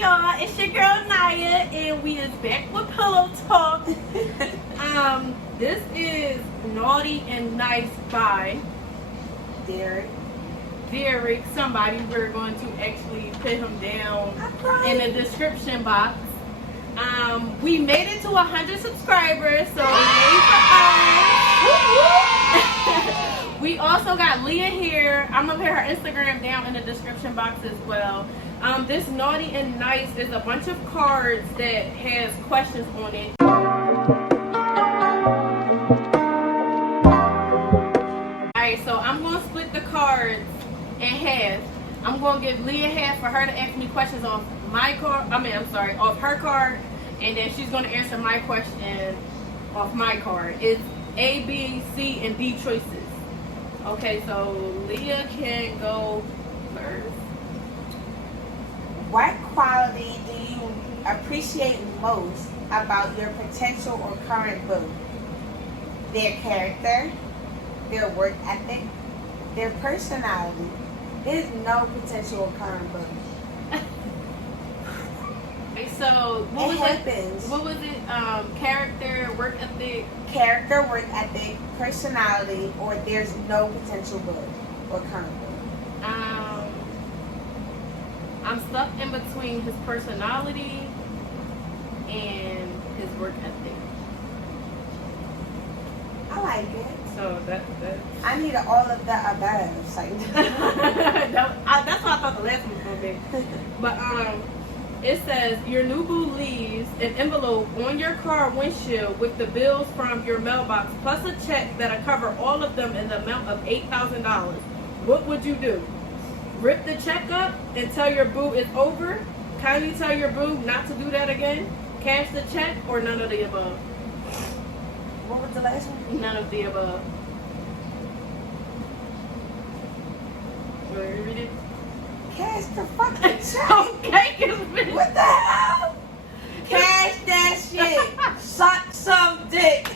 y'all, it's your girl Naya, and we is back with Pillow Talk. This is Naughty and Nice by Derek. Somebody, we're going to actually put him down in the description box. We made it to 100 subscribers, so yay for us. We also got Leah here. I'm gonna put her Instagram down in the description box as well. This Naughty and Nice is a bunch of cards that has questions on it. Alright, so I'm gonna split the cards in half. I'm gonna give Leah half for her to ask me questions off my card. Off her card, and then she's gonna answer my question off my card. It's A, B, C, and D choices. Okay, so Leah can go first. What quality do you appreciate most about your potential or current boo? Their character, their work ethic, their personality. There's no potential or current boo. Okay, so what was it? Character, work ethic. Character, work ethic, personality, or there's no potential boo or current boo. I'm stuck in between his personality and his work ethic. I like it. So that I need an all of the above. That's what I thought the last one was gonna be. But it says your new boo leaves an envelope on your car windshield with the bills from your mailbox plus a check that'll cover all of them in the amount of $8,000. What would you do? Rip the check up and tell your boo it's over? Kindly tell your boo not to do that again? Cash the check, or none of the above? What was the last one? None of the above. Want me to read it? Cash the fucking check. Okay, what the hell? Cash that shit. Suck some dick.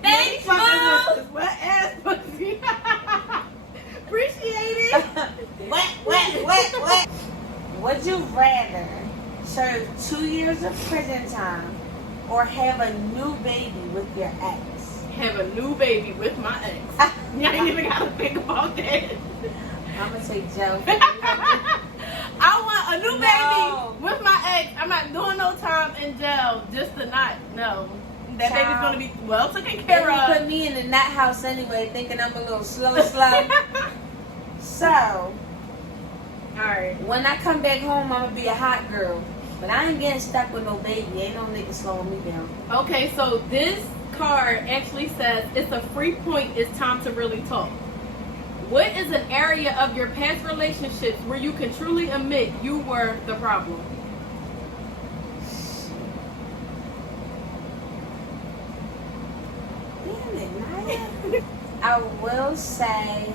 Thanks, boo. What ass pussy? Appreciate it. Wet. Would you rather serve 2 years of prison time or have a new baby with your ex? Have a new baby with my ex. You ain't even gotta think about that. I'm gonna say Joe. I want a new baby with my ex. I'm not doing no time in jail just to not know. That baby's gonna be well taken care of. Put me in the nut house anyway, thinking I'm a little slow. So, alright. When I come back home, I'm gonna be a hot girl. But I ain't getting stuck with no baby. Ain't no nigga slowing me down. Okay, so this card actually says it's a free point. It's time to really talk. What is an area of your past relationships where you can truly admit you were the problem? Damn it, Naya. I will say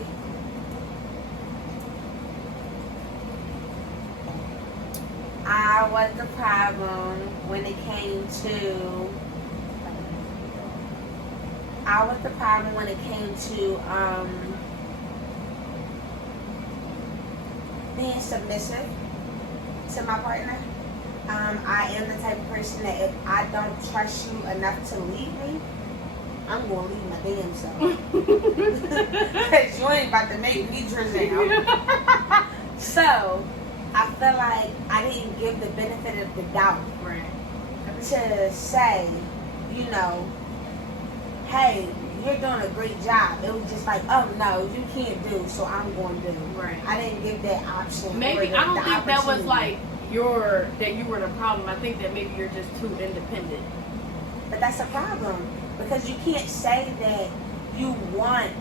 I was the problem when it came to being submissive to my partner. I am the type of person that if I don't trust you enough to leave me, I'm going to leave my damn self. Because you ain't about to make me drown. So, I feel like I didn't give the benefit of the doubt to say, hey, you're doing a great job. It was just like, oh no, you can't do, so I'm going to do. Right. I didn't give that option. Maybe I don't think that was like you were the problem. I think that maybe you're just too independent. But that's a problem because you can't say that you want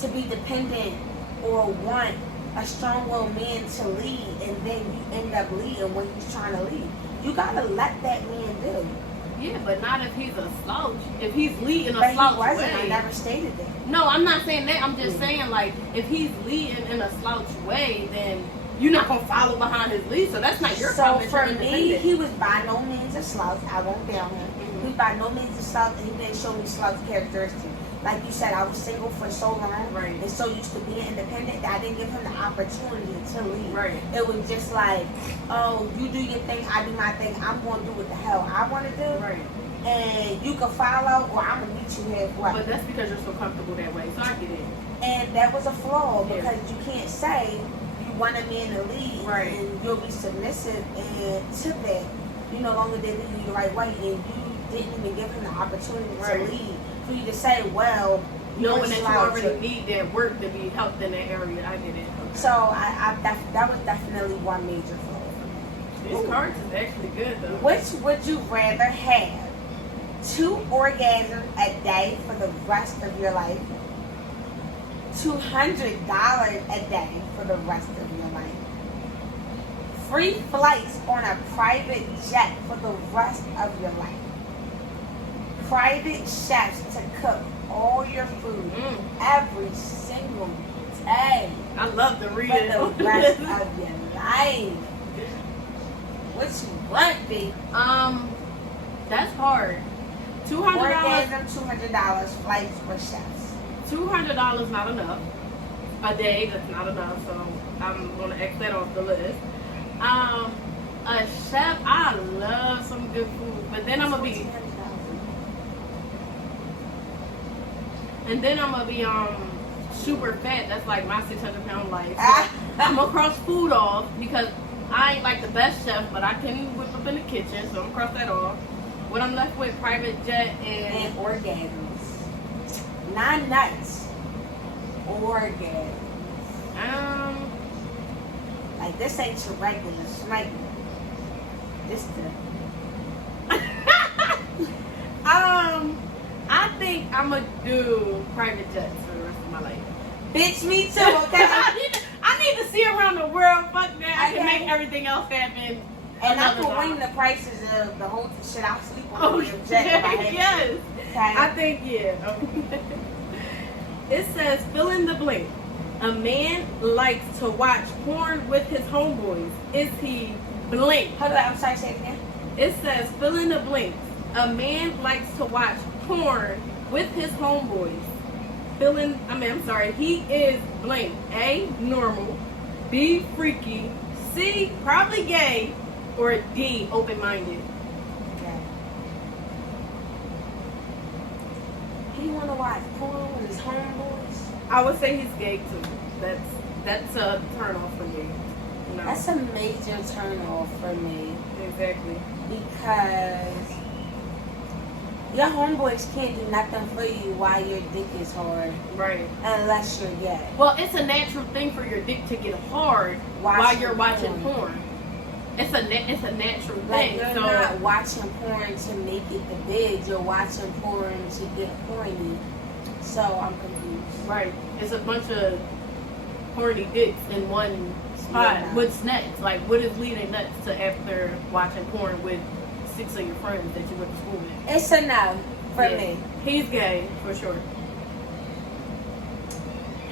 to be dependent or want a strong-willed man to lead, and then you end up leading when he's trying to lead. You gotta let that man do. Yeah, but not if he's a slouch. If he's leading but a slouch he wasn't. way. I never stated that. No, I'm not saying that. I'm just saying, like, if he's leading in a slouch way, then you're not gonna follow behind his lead. So that's not your problem. So for me, he was by no means a slouch. I won't down him. He was by no means a slouch, and he didn't show me slouch characteristics. Like you said, I was single for so long. Right. And so used to being independent that I didn't give him the opportunity to leave. Right. It was just like, oh, you do your thing, I do my thing. I'm going to do what the hell I want to do. Right. And you can follow, or I'm going to meet you halfway. But that's because you're so comfortable that way. So I get it. And that was a flaw Yeah. because you can't say you want a man to lead Right. and you'll be submissive, and to that, you no longer did lead you the right way, and you didn't even give him the opportunity Right. to lead. For you to say, well, Knowing that you allowed already to. need that work to be helped in that area, I get it. So that was definitely one major flaw. These cards is actually good though. Which would you rather have? 2 orgasms a day for the rest of your life? $200 a day for the rest of your life? Free flights on a private jet for the rest of your life? Private chefs to cook all your food every single day I love the for reading. the rest of your life? What you want, B? That's hard. $200. Orgasm, $200, flights or chefs. $200 not enough. A day, that's not enough. So I'm gonna X that off the list. A chef, I love some good food, but then I'm gonna be, super fat. That's like my 600-pound life. So I'm gonna cross food off because I ain't like the best chef, but I can whip up in the kitchen, so I'm gonna cross that off. What I'm left with, private jet And orgasms. Not nuts. Orgasms. Like, this ain't your regular sniper. This the... I think I'm gonna do private jets for the rest of my life. Bitch, me too, okay? I need to see around the world. Fuck that. I can Okay. make everything else happen. And I another can time. win the prices of the whole shit. I'll sleep on Oh, the jet if I have to. yes. Okay? I think, yeah. It says, fill in the blank. A man likes to watch porn with his homeboys. Is he blank? Hold on, I'm sorry, say it again. It says, fill in the blank. A man likes to watch porn with his homeboys. He is blank. A, normal. B, freaky. C, probably gay. Or D, open-minded. Okay. He want to watch porn with his homeboys? I would say he's gay too. That's a turn off for me. No. That's a major turn off for me. Exactly. Because your homeboys can't do nothing for you while your dick is hard. Right. Unless you're gay. Well, it's a natural thing for your dick to get hard while you're watching porn. It's a natural Like, thing. you're So not watching porn to make it the big. You're watching porn to get horny. So I'm confused. right, it's a bunch of horny dicks in one spot. Yeah. What's next? Like, what is leading nuts to after watching porn with 6 of your friends that you went to school with? It's a no for Yeah. me. He's gay for sure.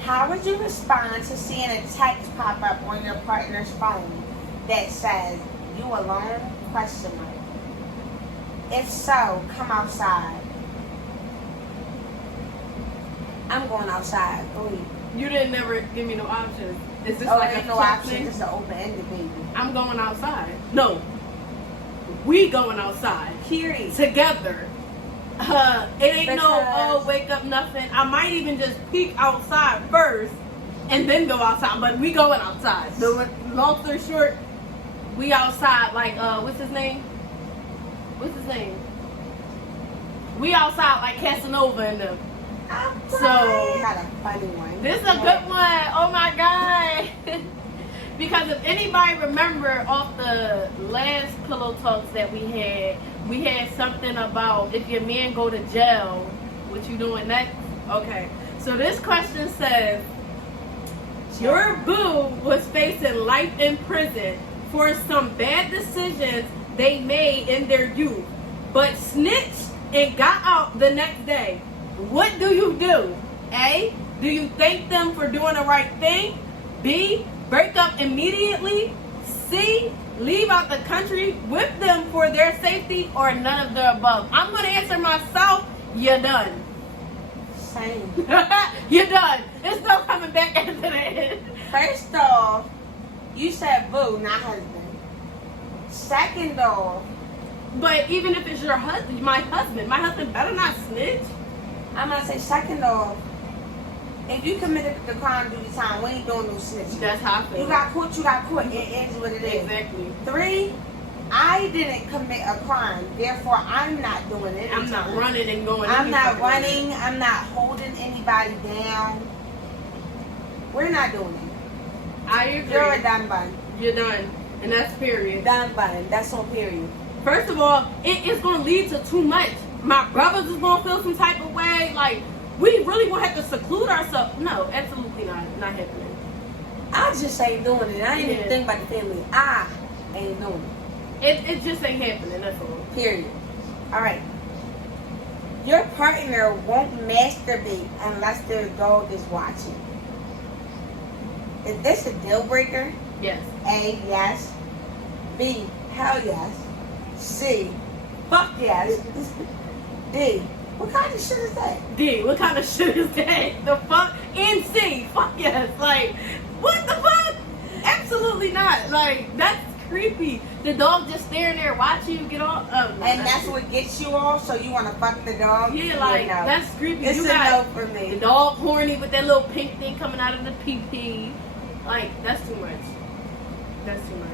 How would you respond to seeing a text pop up on your partner's phone that says, "You alone?" ? If so, come outside. I'm going outside. Go ahead. You didn't never give me no options. Is this Oh, like ain't a no fuck option. thing? Just an open-ended baby. I'm going outside. No, we going outside Period. together. It ain't no Because- wake up nothing. I might even just peek outside first and then go outside. But we going outside. So long story short, we outside like what's his name? We outside like Casanova and them. So Got a funny one. this is a good one. Oh my god. Because if anybody remember off the last Pillow Talks that we had something about if your man go to jail, what you doing next? Okay. So this question says, your boo was facing life in prison for some bad decisions they made in their youth, but snitched and got out the next day. What do you do? A, do you thank them for doing the right thing? B, break up immediately? C, leave out the country with them for their safety? Or none of the above? I'm going to answer myself. You're done. saying. You're done. There's no coming back after that. First off, you said boo, not husband. Second off, But even if it's your husband, my husband better not snitch. I'm gonna say second off, if you committed the crime, do the time. We ain't doing no snitching. That's how I feel. You got caught, you got caught. It is what it is. Exactly. 3, I didn't commit a crime. Therefore, I'm not doing it. I'm not running and going. I'm not running. I'm not holding anybody down. We're not doing it. I agree. You're a done bun. You're done. And that's period. Done bun. That's on period. First of all, it is going to lead to too much. My brothers is going to feel some type of way. Like, we really going to have to seclude ourselves. No, absolutely not. Not happening. I just ain't doing it. I ain't even think about the family. I ain't doing it. It just ain't happening. That's all. Period. All right. Your partner won't masturbate unless their dog is watching. Is this a deal breaker? Yes. A, yes. B, hell yes. C, fuck yes. D, what kind of shit is that? D, what kind of shit is that? The fuck? And C, fuck yes. Like, what the fuck? Absolutely not. Like, that's creepy. The dog just staring there watching you get off. And that's what gets you off, so you want to fuck the dog? Yeah, like, no. that's creepy. It's you a got no for me. the dog horny with that little pink thing coming out of the pee-pee. Like, that's too much. That's too much.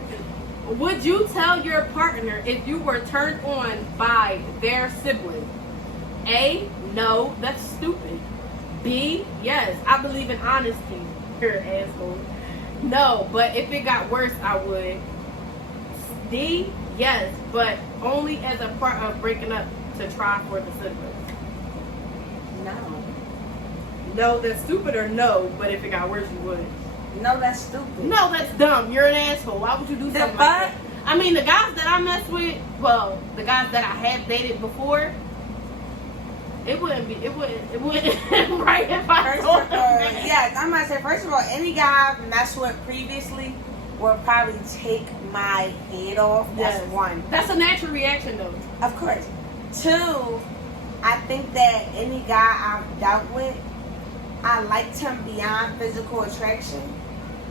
Would you tell your partner if you were turned on by their sibling? A, no, that's stupid. B, yes, I believe in honesty. You're an asshole. No, but if it got worse, I would. D, yes, but only as a part of breaking up to try for the siblings. No. No, that's stupid, or no, but if it got worse, you would. No, that's stupid. No, that's dumb. You're an asshole. Why would you do something like that? I mean, the guys that I mess with, well, the guys that I have dated before, it wouldn't right if I First told of them all, that. yeah, I'm gonna say, first of all, any guy I've messed with previously will probably take my head off. That's Yes. one. That's a natural reaction, though. Of course. 2, I think that any guy I've dealt with, I liked him beyond physical attraction.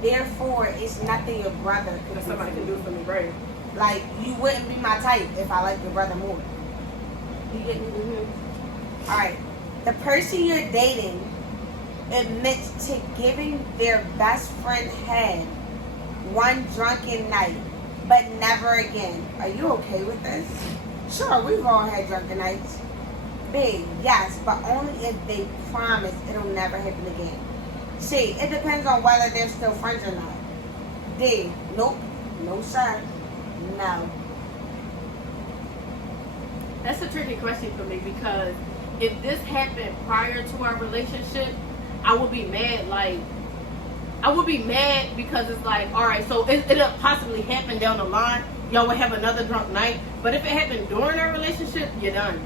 Therefore, it's nothing your brother could That do somebody for can me. do for me, right? Like, you wouldn't be my type if I liked your brother more. You get me? Mm-hmm. Alright. The person you're dating admits to giving their best friend head one drunken night, but never again. Are you okay with this? Sure, we've all had drunken nights. B, yes, but only if they promise it'll never happen again. C, it depends on whether they're still friends or not. D, nope, no sir, no. That's a tricky question for me because if this happened prior to our relationship, I would be mad. Like, I would be mad because it's like, all right, so it'll possibly happen down the line. Y'all would have another drunk night. But if it happened during our relationship, you're done.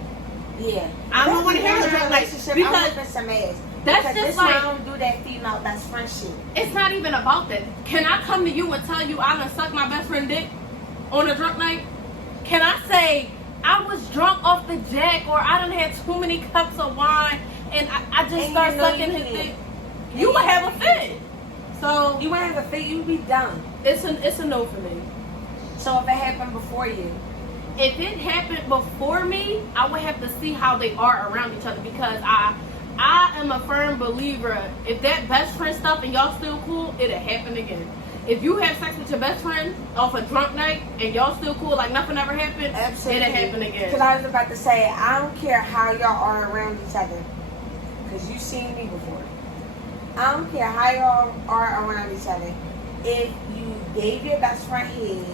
Yeah. I don't want to have a drunk night relationship. because I'm whipping some ass. that's Because just this like, why I don't do that female best friend shit. it's not even about that. Can I come to you and tell you I done sucked my best friend dick on a drunk night? Can I say I was drunk off the jack, or I done had too many cups of wine and I just And started you know sucking you his can't. dick? You would have a fit. So You wouldn't have a fit, you'd be done. it's a no for me. So if it happened before you, If it happened before me, I would have to see how they are around each other because I am a firm believer. If that best friend stuff and y'all still cool, it'll happen again. If you have sex with your best friend off a drunk night and y'all still cool, like nothing ever happened, absolutely. it'll happen again. Because I was about to say, I don't care how y'all are around each other. Because you've seen me before. I don't care how y'all are around each other. If you gave your best friend head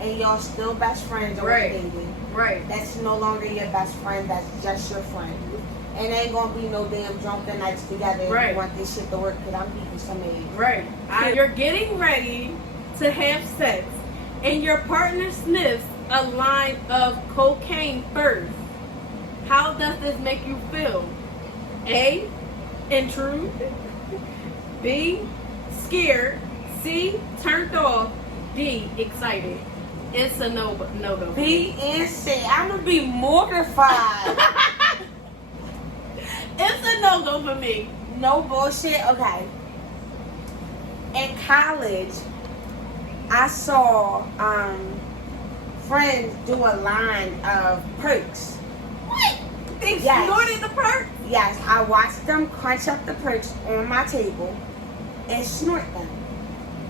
and y'all still best friends or Right. dating, Right. that's no longer your best friend, that's just your friend. And ain't gonna be no damn drunken nights together if Right. you want this shit to work, because I'm beating some ass. Right. You're getting ready to have sex and your partner sniffs a line of cocaine first. How does this make you feel? A, intrigued. B, scared. C, turned off. D, excited. It's a no go. B and C, I'm gonna be mortified. It's a no-go for me. No bullshit. Okay. In college, I saw friends do a line of perks. What? They Yes. snorted the perk? Yes, I watched them crunch up the perks on my table and snort them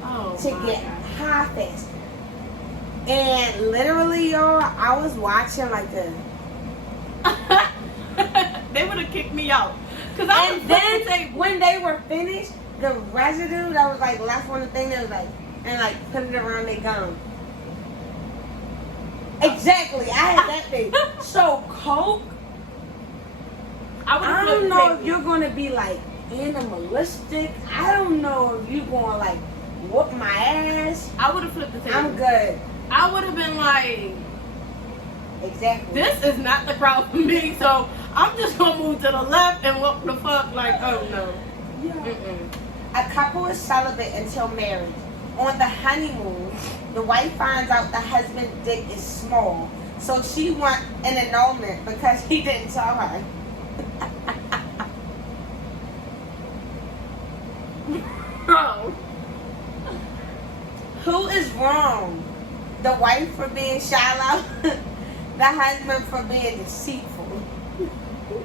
Oh, to my get God. high faster. And literally, y'all, I was watching like a. They would have kicked me out. Cause I And was then saying, when they were finished, the residue that was like left on the thing, that was like, and like put it around their gum. Exactly, I had that thing. So Coke, I don't know if you're gonna be like animalistic. I don't know if you're gonna like whoop my ass. I would have flipped the table. I'm good. I would have been like, Exactly. this is not the crowd for me, so I'm just gonna move to the left and what the fuck, like, oh no. Yeah. Mm-mm. A couple is celibate until marriage. On the honeymoon, the wife finds out the husband's dick is small, so she wants an annulment because he didn't tell her. Oh. Who is wrong? The wife for being shallow, the husband for being deceitful.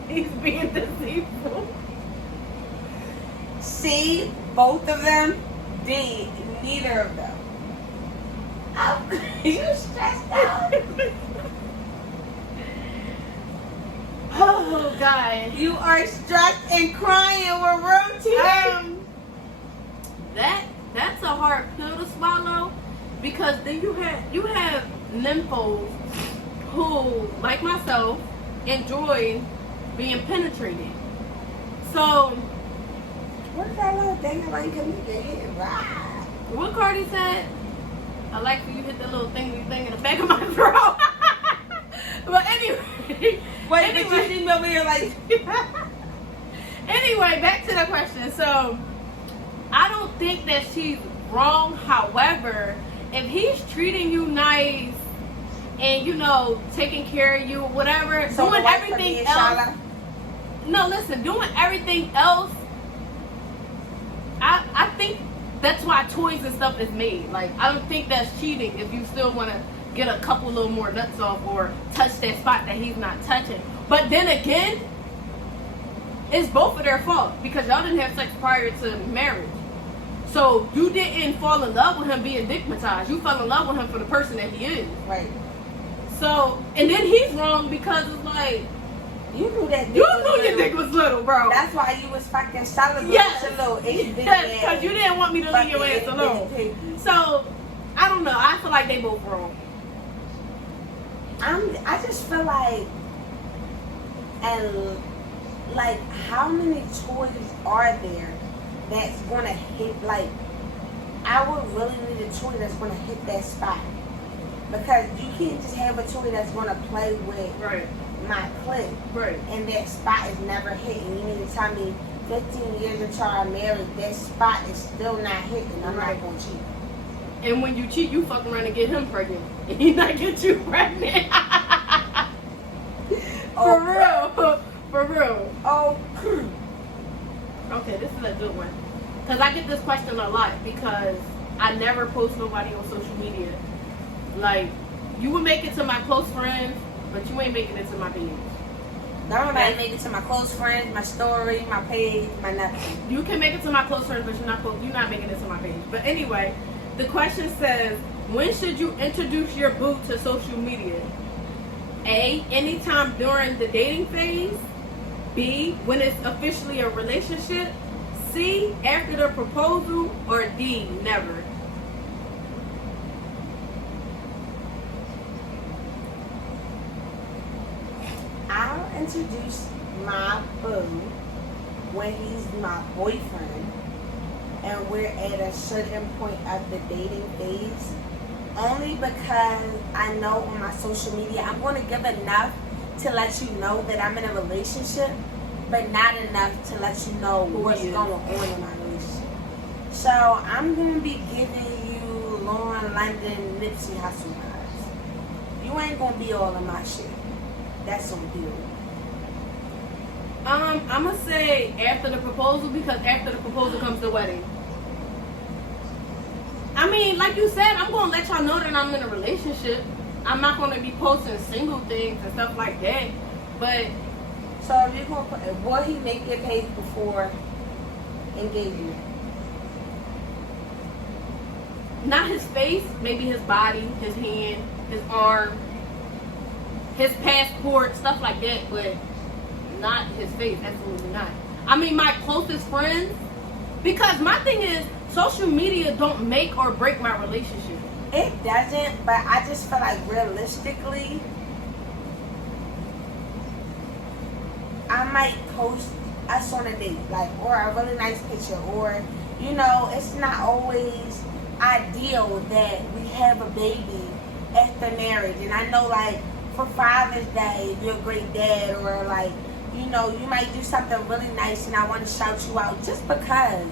He's being deceitful. C, both of them. D, neither of them. Oh, you stressed out? Oh, God. You are stressed and crying with real tears. That's a hard pill to swallow, because then you have nymphos who, like myself, enjoy being penetrated. So What's that little thing like you get hit? Right. what Cardi said, I like for you to hit the little thing in the back of my throat. But anyway, Wait, but you see me over here like. Anyway, back to the question. So I don't think that she's wrong. However, if he's treating you nice and, you know, taking care of you, whatever, So doing the wife for everything being else. shallow? No, listen, doing everything else, I think that's why toys and stuff is made. Like, I don't think that's cheating if you still want to get a couple little more nuts off or touch that spot that he's not touching. But then again, it's both of their fault, because y'all didn't have sex prior to marriage. So you didn't fall in love with him being dickmatized. You fell in love with him for the person that he is. Right. So, and then he's wrong because it's like, You knew that. you knew your dick was little, bro. That's why you was fucking celibate. Yes. With your little itty bitty Yes, ass. because you didn't want me to leave your Fucking ass itty alone. bitty piggy. So, I don't know. I feel like they both wrong. I just feel like, and like, how many toys are there that's gonna hit? Like, I would really need a toy that's gonna hit that spot, because you can't just have a toy that's gonna play with Right. my clit, Right. and that spot is never hitting. You mean to tell me 15 years into our marriage, that spot is still not hitting? I'm Right. not gonna cheat. And when you cheat, you fuck around and get him pregnant. And he not get you pregnant. For real. For real. Oh, Okay, this is a good one. Because I get this question a lot, because I never post nobody on social media. Like, you would make it to my close friends, but you ain't making it to my page. don't nobody make it to my close friends, my story, my page, my nothing. You can make it to my close friends, but you're not making it to my page. But anyway, the question says, when should you introduce your boo to social media? A, anytime during the dating phase. B, when it's officially a relationship. C, after the proposal. Or D, never. I'll introduce my boo when he's my boyfriend and we're at a certain point of the dating phase. Only because I know on my social media I'm going to give enough to let you know that I'm in a relationship, but not enough to let you know what's going on in my relationship. So I'm going to be giving you Lauren London, Nipsey Hussle vibes. You ain't going to be all in my shit. That's on you. I'm gonna say after the proposal, because after the proposal comes the wedding. I mean, like you said, I'm gonna let y'all know that I'm in a relationship. I'm not gonna be posting single things and stuff like that. But so if you're gonna put, will he make your page before engagement? not his face, maybe his body, his hand, his arm, his passport, stuff like that, but not his face, absolutely not. I mean, my closest friends, because my thing is, social media don't make or break my relationship. It doesn't, but I just feel like realistically, I might post us on a date, like, or a really nice picture, or, you know, it's not always ideal that we have a baby after marriage. And I know, like, for Father's Day, you're a great dad, or, like, you know, you might do something really nice and I want to shout you out just because.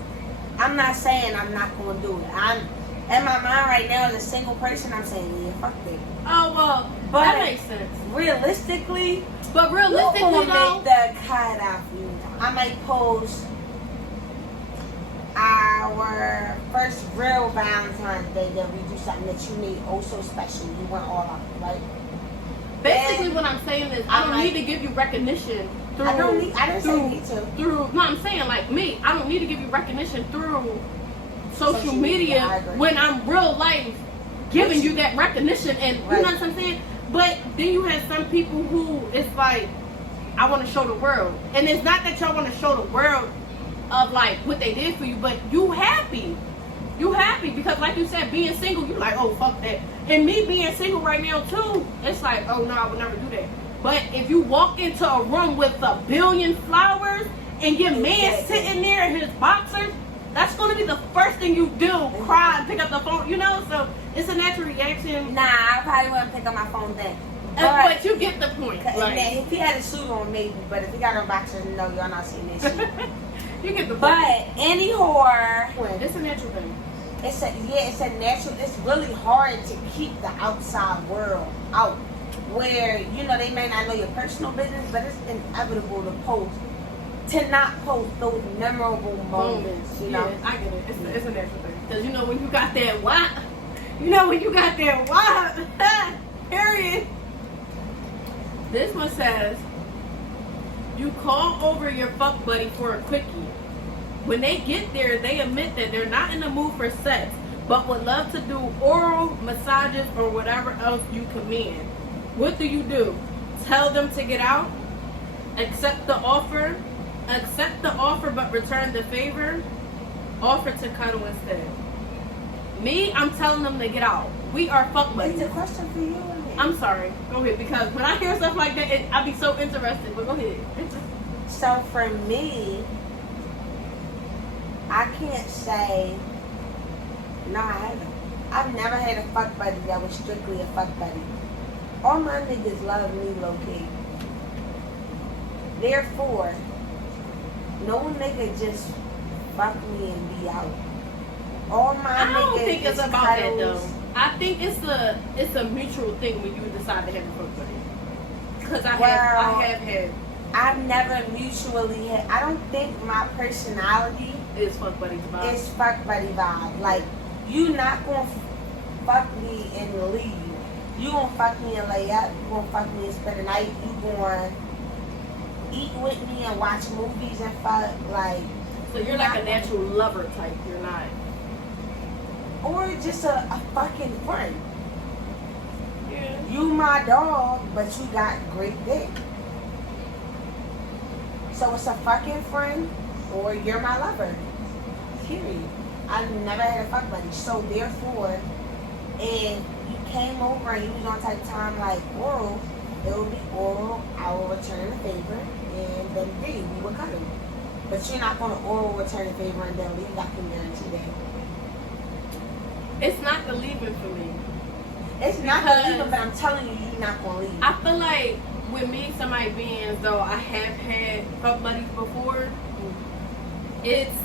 I'm not saying I'm not going to do it. I'm in my mind right now as a single person, I'm saying, yeah, fuck that. Oh, well, but that makes sense. Realistically, Realistically, though, make the cut out for you. I might post our first real Valentine's Day that we do something that you made oh so special. You went all out, right? Basically, what I'm saying is, I don't need to give you recognition through. I didn't say need to. Through, no, I'm saying, like me, I don't need to give you recognition through social media when I'm real life giving you that recognition, and you know what I'm saying. But then you have some people who it's like, I want to show the world, and it's not that y'all want to show the world of like what they did for you, but you happy. You happy because, like you said, being single, you like, oh, fuck that. And me being single right now, too, it's like, oh, no, I would never do that. But if you walk into a room with 1 billion flowers and your man sitting there in his boxers, that's going to be the first thing you do, cry and pick up the phone, you know? So it's a natural reaction. Nah, I probably wouldn't pick up my phone then. But you get the point. Like, if he had a suit on, maybe. But if he got on boxers, no, y'all not seeing that shit. You get the point. But any whore, it's a natural thing. It's a natural. It's really hard to keep the outside world out, where you know they may not know your personal business, but it's inevitable to not post those memorable moments. You know, yeah, I get it. It's a natural thing because you know when you got that why, period. This one says you call over your fuck buddy for a quickie. When they get there, they admit that they're not in the mood for sex, but would love to do oral massages or whatever else you command. What do? Tell them to get out? Accept the offer but return the favor? Offer to cuddle instead. Me, I'm telling them to get out. We are fuck buddies. It's a question for you. I'm sorry. Go ahead, because when I hear stuff like that, I'll be so interested. But go ahead. So for me, I can't say no. I haven't. I've never had a fuck buddy that was strictly a fuck buddy. All my niggas love me low key. Therefore, no nigga just fuck me and be out. All my niggas. I don't think it's about that though. I think it's a mutual thing when you decide to have a fuck buddy. Because I have had. I've never mutually had. I don't think my personality is fuck buddy vibe. It's fuck buddy vibe. Like, you not gonna fuck me and leave. You gonna fuck me and lay up. You gonna fuck me and spend the night. You gonna eat with me and watch movies and fuck. Like, so you're like a natural lover type. You're not. Or just a fucking friend. Yeah. You my dog, but you got great dick. So it's a fucking friend, or you're my lover. Period. I've never had a fuck buddy. So therefore, if you came over and you was on type of time like oral, it would be oral. I will return the favor, and then B, we would cuddle. But you're not gonna oral return the favor and then leave. I can guarantee that. It's not the leaving for me. It's not the leaving, but I'm telling you, you're not gonna leave. I feel like with me, somebody being as though I have had fuck buddies before, it's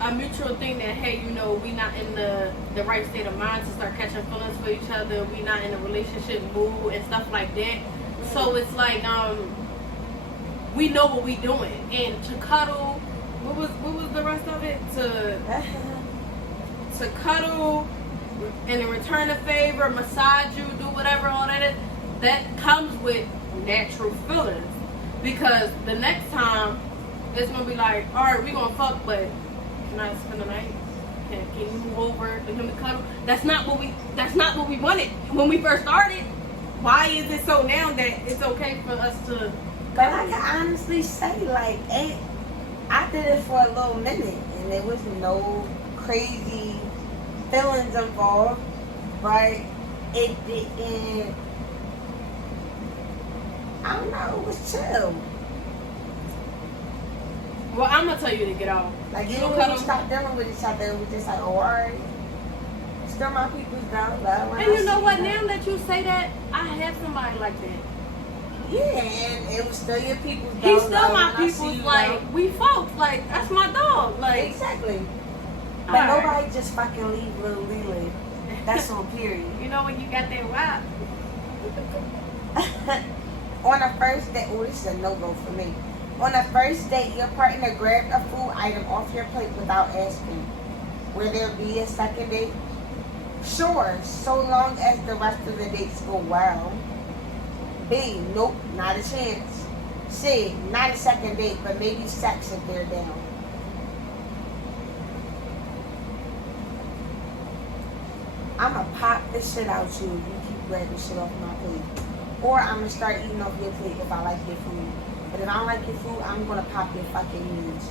a mutual thing that, hey, you know, we not in the right state of mind to start catching feelings for each other. We not in a relationship mood and stuff like that. So it's like, we know what we doing. And to cuddle, what was the rest of it? To cuddle and in return a favor, massage you, do whatever, all that comes with natural feelings. Because the next time it's gonna be like, all right, we gonna fuck, but can I spend the night? Can you move over for him to cuddle? That's not what we wanted when we first started. Why is it so now that it's okay for us to? But I can honestly say, like, I did it for a little minute, and there was no crazy feelings involved, but it didn't. I don't know. It was chill. Well, I'm gonna tell you to get off. Like, you know, when we stopped dealing with each other, it was just like, oh, alright. Still my people's down, love. And you know what? Now that you say that, I have somebody like that. Yeah, and it was still your people's dog. He's still my people's, like, we folks. Like, that's my dog. Like, exactly. But nobody just fucking leave little Lily. That's on period. You know when you got that wild. On a first date, oh, this is a no-go for me. On a first date, your partner grabbed a food item off your plate without asking. Will there be a second date? Sure, so long as the rest of the dates go well. B, nope, not a chance. C, not a second date, but maybe sex if they're down. I'ma pop this shit out you if you keep grabbing shit off my plate. Or I'ma start eating off your plate if I like your food. But if I don't like your food, I'm gonna pop your fucking ears.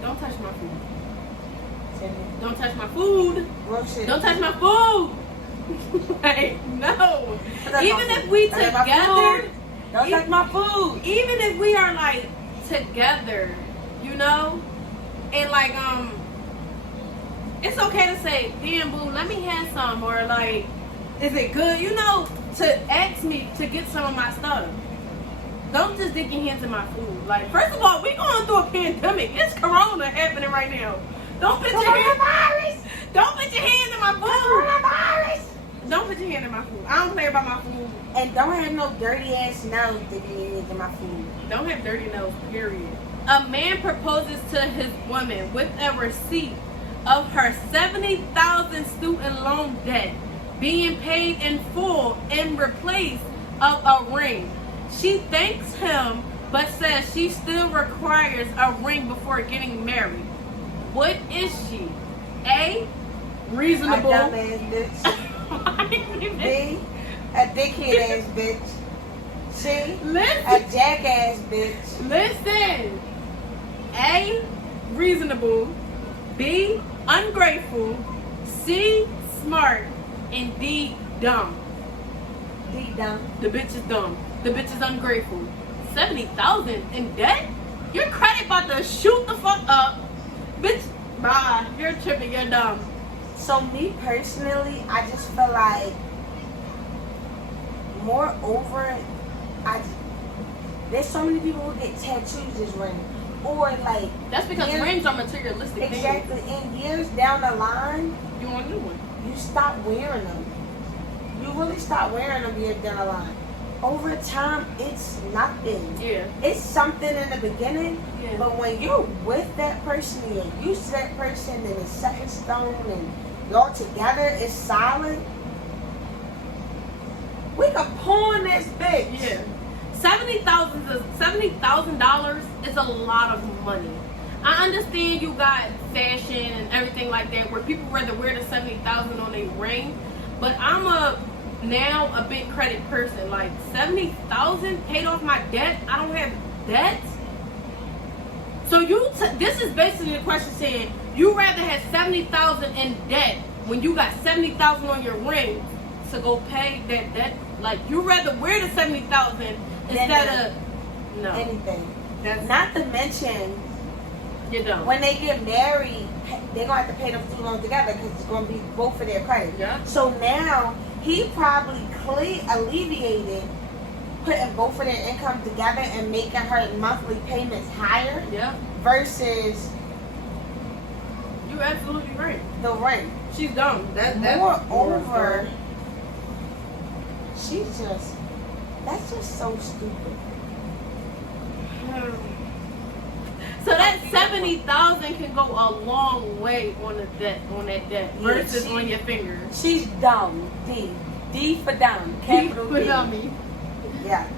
Don't touch my food. Don't touch my food. Real shit. Don't touch my food. Like, no. Even if we together. Don't touch my food. Even if we are like together, you know, and like it's okay to say, damn boo, let me have some, or like, is it good? You know, to ask me to get some of my stuff. Don't just dig your hands in my food. Like, first of all, we going through a pandemic. It's corona happening right now. Don't put your hands. Don't put your hands in my food. Don't put your hand in my food. I don't play about my food. And don't have no dirty ass nose digging your hands in my food. Don't have dirty nose, period. A man proposes to his woman with a receipt of her $70,000 student loan debt being paid in full in replace of a ring. She thanks him, but says she still requires a ring before getting married. What is she? A, reasonable. A dumbass bitch. B, a dickhead ass bitch. C, a jackass bitch. Listen. A, reasonable. B, ungrateful. C, smart. And D, dumb. D, dumb. The bitch is dumb. The bitch is ungrateful. 70,000 in debt? Your credit about to shoot the fuck up. Bitch, bye. You're tripping. You're dumb. So me personally, I just feel like, moreover, there's so many people who get tattoos as rings. Or like, that's because rings are materialistic. Exactly. And years down the line, you want a new one. You stop wearing them. You really stop wearing them years down the line. Over time, it's nothing. Yeah. It's something in the beginning, yeah. But when you're with that person, you're used to that person, and it's set in stone, and y'all together, it's solid. We can pawn this bitch. Yeah. $70,000 is a lot of money. I understand you got fashion and everything like that, where people rather wear the $70,000 on a ring, but I'm now a big credit person. Like, $70,000 paid off my debt. I don't have debt. So this is basically the question saying you rather have $70,000 in debt when you got $70,000 on your ring to go pay that debt. Like, you rather wear the $70,000 instead of anything. That's not to mention, you don't. When they get married, they're gonna have to pay them student loans together because it's gonna be both for their credit. Yeah. So now he probably alleviated putting both of their income together and making her monthly payments higher. Yeah. Versus. You're absolutely right. The ring. She's dumb. That's moreover. She's just That's just so stupid. So that 70,000 can go a long way on that debt versus on your fingers. She's dumb. D for dumb. Capital for D. dummy. Yeah.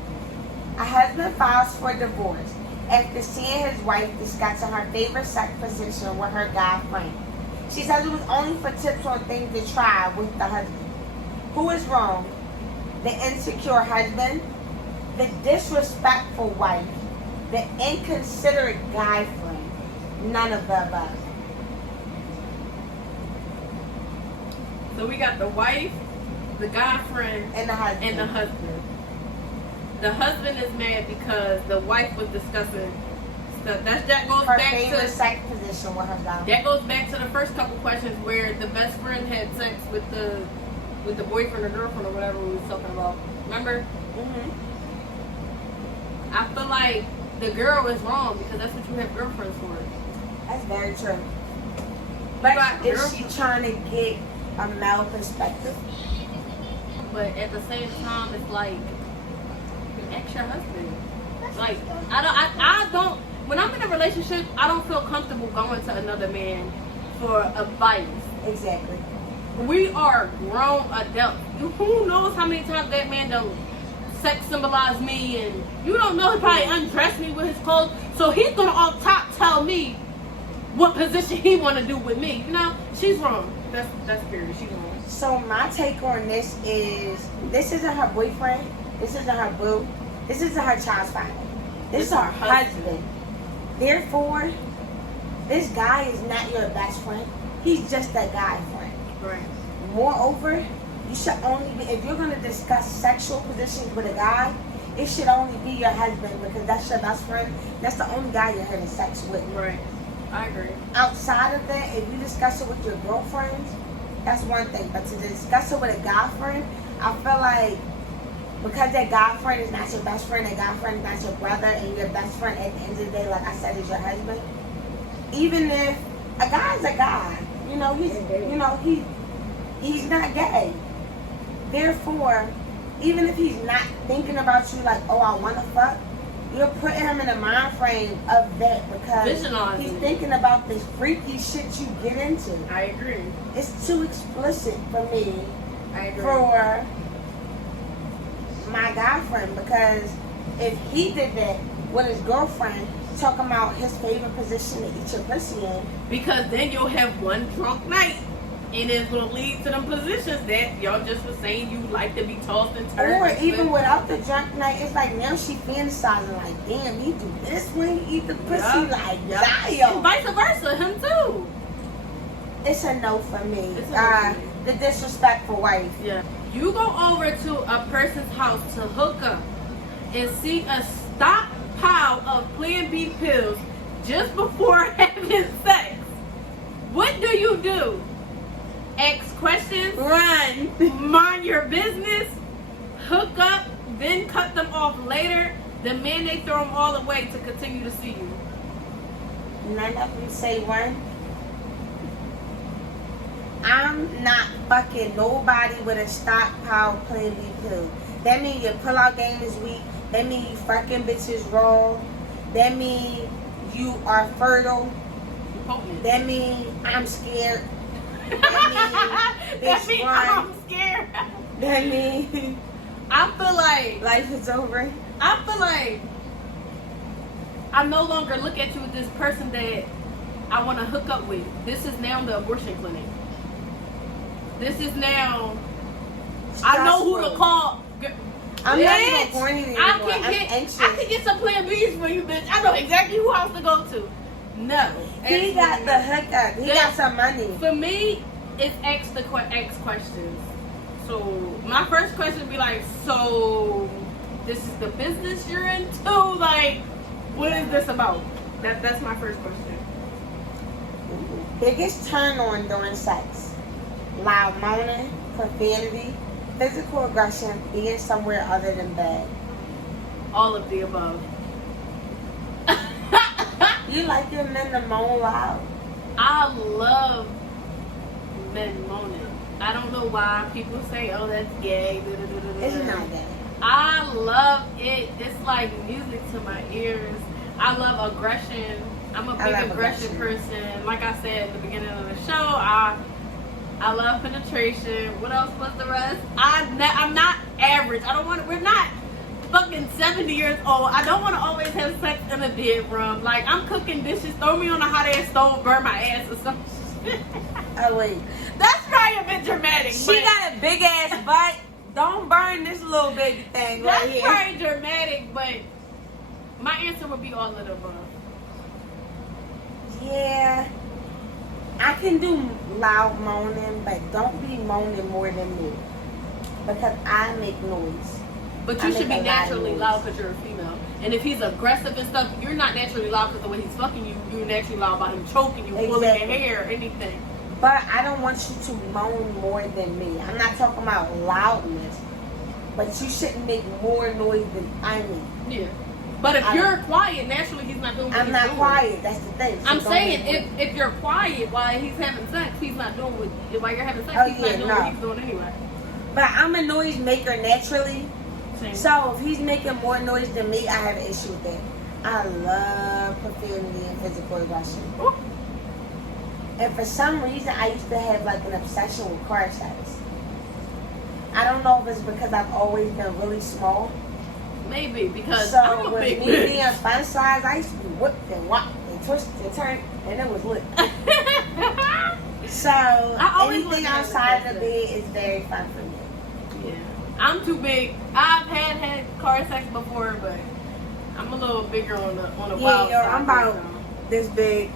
A husband files for divorce after seeing his wife discussing her favorite sex position with her guy friend. She says it was only for tips on things to try with the husband. Who is wrong? The insecure husband, the disrespectful wife, the inconsiderate guy friend. None of the above. So we got the wife, the guy friend, And the husband. The husband is mad because the wife was discussing stuff. That goes Her back favorite to sex position with her guy. that goes back to the first couple questions where the best friend had sex with the boyfriend or girlfriend or whatever we was talking about. Remember? Mm-hmm. I feel like the girl is wrong because that's what you have girlfriends for. That's very true. But got is girl- she trying to get a male perspective? But at the same time, it's like, ex your husband. Like, I don't, when I'm in a relationship, I don't feel comfortable going to another man for advice. Exactly. We are grown adults. Who knows how many times that man done sex symbolize me, and you don't know, he probably undressed me with his clothes. So he's gonna off top tell me what position he wanna do with me. You know, she's wrong. That's period. She's wrong. So my take on this isn't her boyfriend, this isn't her boo, this isn't her child's father. This is her husband. Therefore, this guy is not your best friend. He's just a guy friend. Right. Moreover, you should only be, if you're going to discuss sexual positions with a guy, it should only be your husband because that's your best friend. That's the only guy you're having sex with. Right. I agree. Outside of that, if you discuss it with your girlfriends, that's one thing. But to discuss it with a guy friend, I feel like because that guy friend is not your best friend, that guy friend is not your brother, and your best friend at the end of the day, like I said, is your husband. Even if a guy's a guy, he's not gay. Therefore, even if he's not thinking about you like, oh, I want to fuck, you're putting him in a mind frame of that because he's thinking about this freaky shit you get into. I agree. It's too explicit for me. I agree. For my guy friend, because if he did that with his girlfriend, talking about his favorite position to eat your pussy in, because then you'll have one drunk night. And it's going to lead to them positions that y'all just was saying you like to be tossed and turned. Or even without the drunk night, it's like now she fantasizing like, damn, he do this when he eat the pussy, like, damn. And vice versa, him too. It's a no for me. It's a no for me. The disrespectful wife. Yeah. You go over to a person's house to hook up and see a stockpile of Plan B pills just before having sex. What do? Ask questions, Run, mind your business, hook up, then cut them off later. The man, they throw them all away to continue to see you. None of them say run. I'm not fucking nobody with a stockpile Plan B pill. That means your pull-out game is weak. That means you fucking bitches raw. That means you are fertile. That means I'm scared. That means I'm scared. That means I feel like life is over. I feel like I no longer look at you as this person that I want to hook up with. This is now the abortion clinic. This is now I know who to call. I'm not even horny anymore. I'm anxious. I can get some Plan B's for you, bitch. I know exactly who house to go to. No. He got the hookup. He got some money. For me, it's ask questions. So my first question would be like, so this is the business you're into? Like, what is this about? That's my first question. Biggest turn on during sex: loud moaning, profanity, physical aggression, being somewhere other than bed. All of the above. You like your men to moan loud? I love men moaning. I don't know why people say, oh, that's gay. It's not gay. I love it. It's like music to my ears. I love aggression. I'm a big aggression person. Like I said at the beginning of the show, I love penetration. What else was the rest? I'm not average. I don't want to. We're not fucking 70 years old. I don't want to always have sex in a bedroom. Like, I'm cooking dishes. Throw me on a hot ass stove, burn my ass or some shit. Oh wait, That's probably a bit dramatic. she got a big ass butt. Don't burn this little baby thing right That's here. probably dramatic, but my answer would be all of the above. Yeah, I can do loud moaning, but don't be moaning more than me because I make noise. But I you should make be a lot of naturally noise. loud because you're a female. And if he's aggressive and stuff, you're not naturally loud because the way he's fucking you, you're naturally loud by him choking you, pulling your Exactly. hair, anything. But I don't want you to moan more than me. I'm not talking about loudness, but you shouldn't make more noise than I make. Yeah. But if you're quiet, naturally he's not doing what I'm he's not doing. quiet. That's the thing. So I'm don't saying make if you're quiet while he's having sex, he's not doing what while you're having sex, Oh, he's yeah, not doing no. what he's doing anyway. But I'm a noise maker naturally. Same. So if he's making more noise than me, I have an issue with that. I love profanity and physical aggression. Ooh. And for some reason, I used to have like an obsession with car sex. I don't know if it's because I've always been really small. Maybe because So I'm a with big me bitch. being fun size, I used to be whipped and whopped and twisted and turned, and it was lit. So always anything wanted to have outside sex. the bed is very fun for me. Yeah, I'm too big. I've had car sex before, but I'm a little bigger on the wild Yeah, side. I'm about so. this big,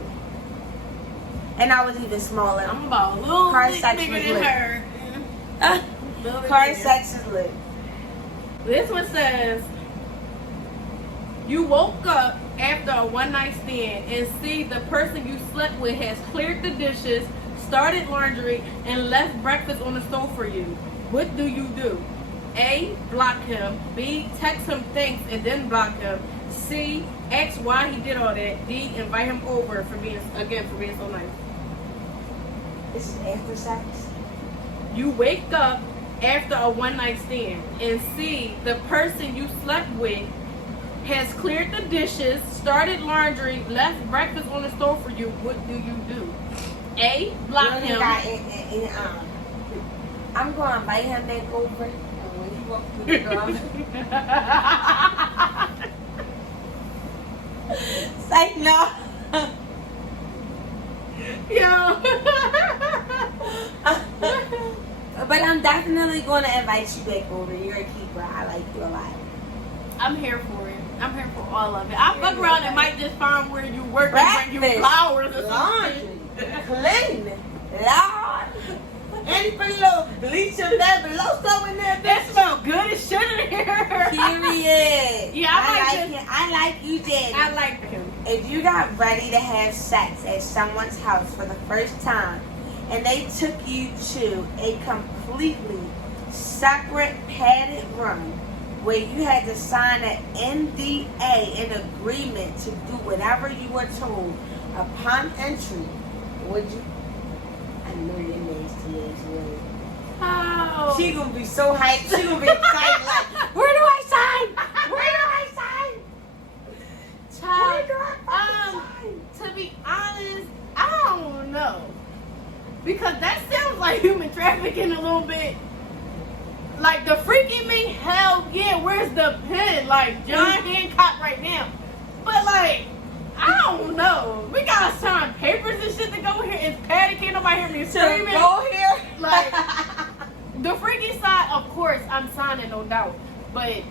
and I was even smaller. I'm about a little Car bit sex bigger was than lit. her. Little bit Car bigger. sex is lit. This one says, you woke up after a one-night stand and see the person you slept with has cleared the dishes, started laundry, and left breakfast on the stove for you. What do you do? A, block him. B, text him thanks and then block him. C, ask why he did all that. D, invite him over for being so nice. This is after sex. You wake up after a one-night stand and see the person you slept with has cleared the dishes, started laundry, left breakfast on the stove for you. What do you do? A, block Really him. I'm going to invite him back over, and when he walks through the door, say no. But I'm definitely going to invite you back over. You're a keeper. I like you a lot. I'm here for it. I'm here for all of it. I fuck around and might just find where you work and bring you flowers or laundry, something. clean, Lord. And put a little bleach in there, below so in there. That smells good as shit in here. Period. Yeah, I like you, Daddy. I like him. If you got ready to have sex at someone's house for the first time and they took you to a completely separate padded room where you had to sign an NDA, an agreement to do whatever you were told upon entry, would you? I know your nasty ass would. Oh. She gonna be so hyped. She gonna be excited like, where do I sign? Where do I sign? Child, Where do I sign? to be honest, I don't know. Because that sounds like human trafficking a little bit. Like the freaking me, hell yeah, where's the pen? Like John Hancock right now. But like, I don't know. We gotta sign papers and shit to go here. It's Patty, can't nobody hear me screaming. To go here? Like, the freaky side, of course, I'm signing, no doubt. But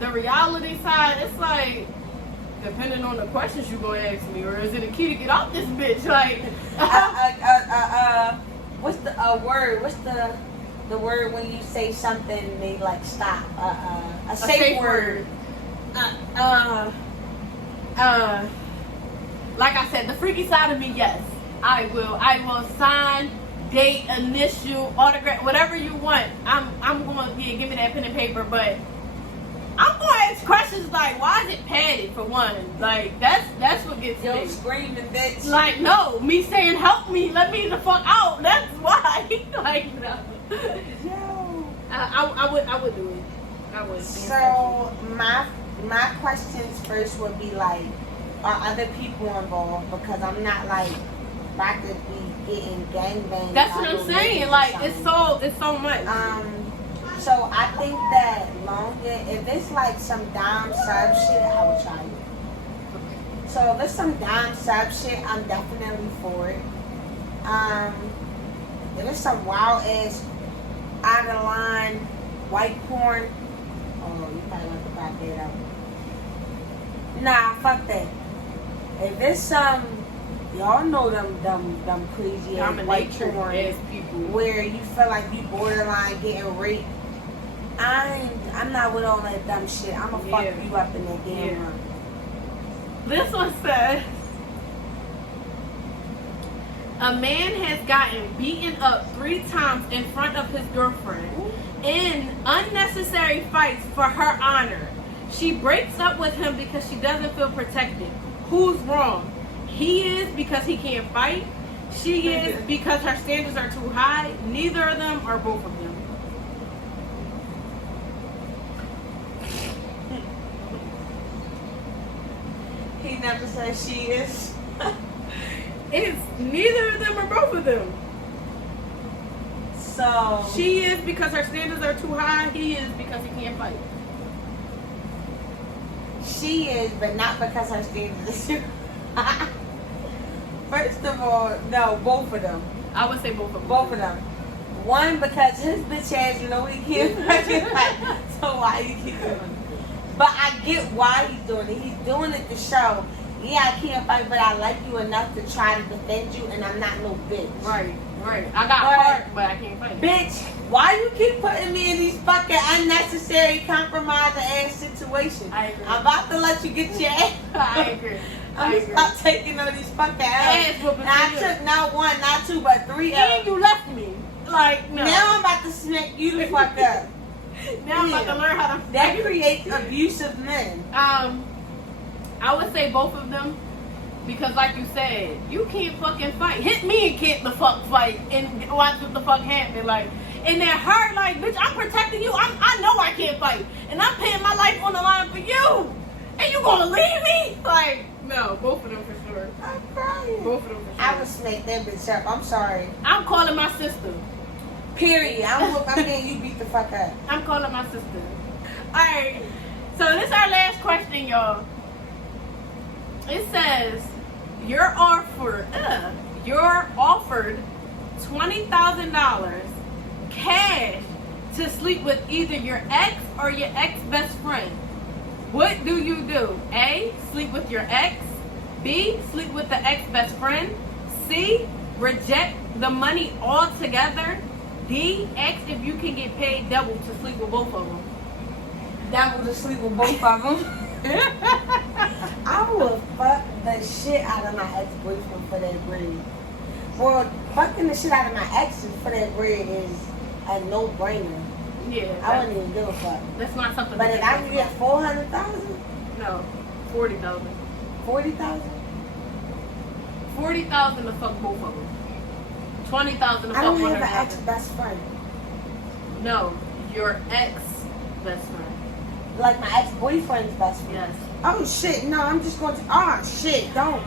the reality side, it's like, depending on the questions you're gonna ask me, or is it a key to get off this bitch? Like, what's the word? What's the word when you say something they like stop? A safe word. Like I said, the freaky side of me, yes, I will sign, date, initial, autograph, whatever you want. I'm going, yeah, give me that pen and paper, but I'm going to ask questions like, why is it padded for one? Like, that's what gets Yo, me. screaming, bitch. Like, no, me saying help me, let me the fuck out. That's why. Like, no. Yo. I would do it. I would. So my questions first would be like, are other people involved? Because I'm not like about to be getting gangbanged. That's what I'm saying. Like it's so much. So I think that if it's like some dime sub shit, I would try it. So if it's some dime sub shit, I'm definitely for it. If it's some wild ass out of line white porn, oh, you probably want to back that out. Nah, fuck that. If it's some, y'all know them crazy ass white porn ass people where you feel like you borderline getting raped. I'm not with all that dumb shit. I'ma fuck you up in that damn room. This one says, a man has gotten beaten up 3 times in front of his girlfriend in unnecessary fights for her honor. She breaks up with him because she doesn't feel protected. Who's wrong? He is because he can't fight. She is because her standards are too high. Neither of them or both of them. He never said she is. It's neither of them or both of them. So she is because her standards are too high. He is because he can't fight. She is, but not because her standards are too high. First of all, no, both of them. I would say both of them. Both of them. One, because his bitch ass know he can't fucking fight. So why he keep doing it? But I get why he's doing it. He's doing it to show, yeah, I can't fight, but I like you enough to try to defend you, and I'm not no bitch. Right. I got heart, but I can't fight. Bitch, why you keep putting me in these fucking unnecessary compromising ass situations? I agree. I'm about to let you get your ass. I agree. I'm gonna stop taking all these fucking ass. Whooping. I took not 1, not 2, but 3 and you left me. Like, no. Now I'm about to smack you the fuck up. Now I'm about to learn how to fight. That creates abusive men. I would say both of them. Because like you said, you can't fucking fight. Hit me and can't the fuck fight and watch what the fuck happen. Like, and then her, like, bitch, I'm protecting you. I know I can't fight. And I'm putting my life on the line for you. And you gonna leave me? Like, no, both of them for sure. I'm crying. Both of them for sure. I would smack that bitch up. I'm sorry. I'm calling my sister. Period. I'm getting you beat the fuck up. I'm calling my sister. Alright. So this is our last question, y'all. It says, you're offered $20,000 cash to sleep with either your ex or your ex best friend. What do you do? A, sleep with your ex. B, sleep with the ex best friend. C, reject the money altogether. D, ask if you can get paid double to sleep with both of them. Double to sleep with both of them? I would fuck the shit out of my ex-boyfriend for that bread. Well, fucking the shit out of my ex for that bread is a no-brainer. Yeah. I wouldn't even give a fuck. That's not something. But if I can get 400,000? No, 40,000. 40,000? 40,000 to fuck both of them. 20,000 to fuck one of them. I don't have an ex-best friend. No, your ex best friend. Like my ex-boyfriend's best friend? Yes. Oh shit, no, I'm just going to, oh shit, don't.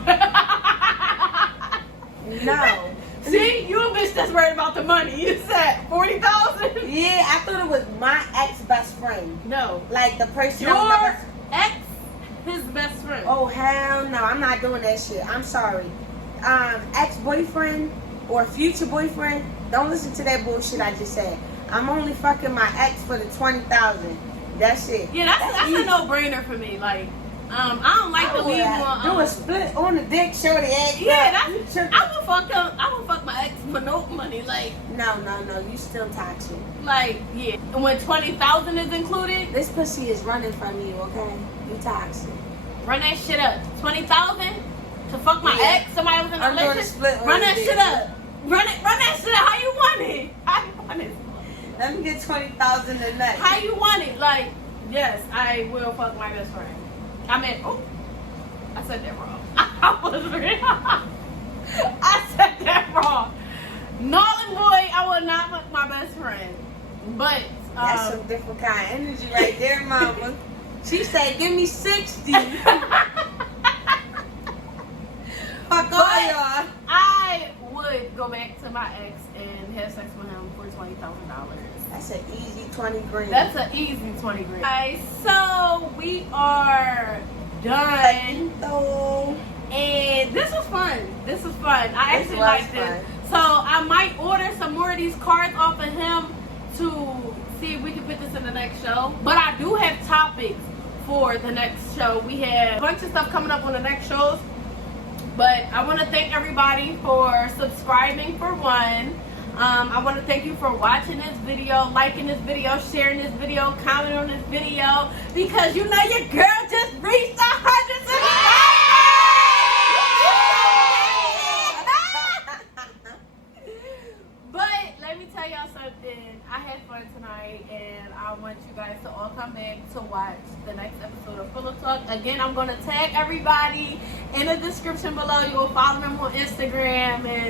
No. See, you a bitch that's worried about the money. You said 40,000? Yeah, I thought it was my ex-best friend. No. Like the person. Your ex, his best friend. Oh hell no, I'm not doing that shit. I'm sorry. Ex-boyfriend or future boyfriend, don't listen to that bullshit I just said. I'm only fucking my ex for the 20,000. That's it. Yeah, that's a no-brainer for me. Like, I don't like to leave one. Do a split on the dick, show the egg. Yeah, I will fuck him. I will fuck my ex for no money. Like, no, you still toxic. Like, yeah, and when 20,000 is included, this pussy is running from you. Okay, you toxic. Run that shit up. 20,000 to fuck my ex. Somebody was in a relationship. Run that shit up. Run that shit up. How you want it? How you want it? Let me get 20,000 a nut. How you want it? Like, yes, I will fuck my best friend. I mean, oh, I said that wrong. I said that wrong. Null and void, I will not fuck my best friend. But That's some different kind of energy right there, mama. She said, give me 60. Fuck all y'all. I would go back to my ex and have sex with him for $20,000. That's an easy 20 grand. That's an easy 20 grand. Alright, so we are done. And this was fun. This was fun. I actually like this. So I might order some more of these cards off of him to see if we can put this in the next show. But I do have topics for the next show. We have a bunch of stuff coming up on the next shows. But I want to thank everybody for subscribing for one. I want to thank you for watching this video, liking this video, sharing this video, commenting on this video. Because you know your girl just reached 100 subscribers. But let me tell y'all something. I had fun tonight, and I want you guys to all come back to watch the next episode of Pillow Talk. Again, I'm going to tag everybody in the description below. You will follow them on Instagram and